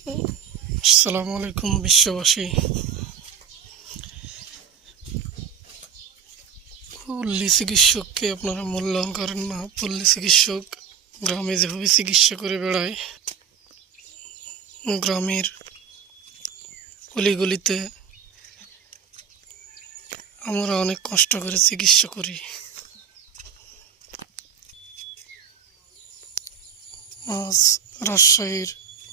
আসসালামু আলাইকুম বিশ্ববাসী। পল্লী চিকিৎসককে আপনারা মূল্যায়ন করেন না। পল্লী চিকিৎসক গ্রামে যেভাবে চিকিৎসা করে বেড়ায়, গ্রামের অলিগলিতে আমরা অনেক কষ্ট করে চিকিৎসা করি। আজ রাজশাহীর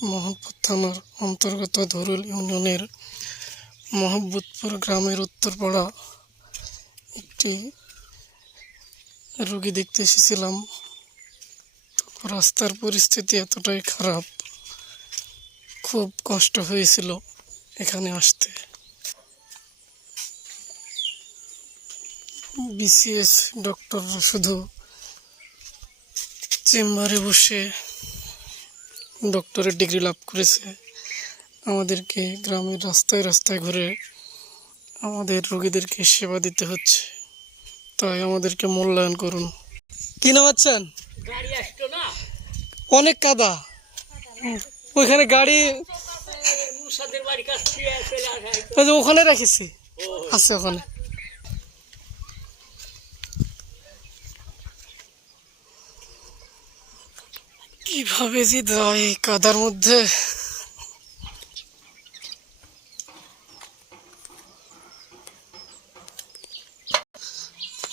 মোহাম্মদপুর থানার অন্তর্গত ধরুল ইউনিয়নের মোহাম্মদপুর গ্রামের উত্তরপাড়া একটি রোগী দেখতে এসেছিলাম। তো রাস্তার পরিস্থিতি এতটাই খারাপ, খুব কষ্ট হয়েছিল এখানে আসতে। বিসিএস ডক্টররা শুধু চেম্বারে বসে ডক্টরের ডিগ্রি লাভ করেছে, আমাদেরকে গ্রামের রাস্তায় রাস্তায় ঘুরে আমাদের রোগীদেরকে সেবা দিতে হচ্ছে। তাই আমাদেরকে মূল্যায়ন করুন। কি নামাচ্ছেন? অনেক কাদা ওইখানে, গাড়ি ওখানে রাখিছি, আছে ওখানে। কিভাবে যে যায় এই কাদার মধ্যে।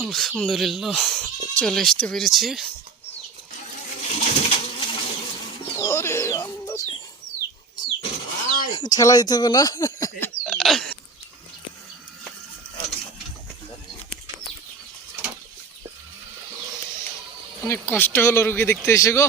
আলহামদুলিল্লাহ চলে আসতে পেরেছি। ঠেলা দিতে হবে না। অনেক কষ্ট হলো রুগী দেখতে এসে গো।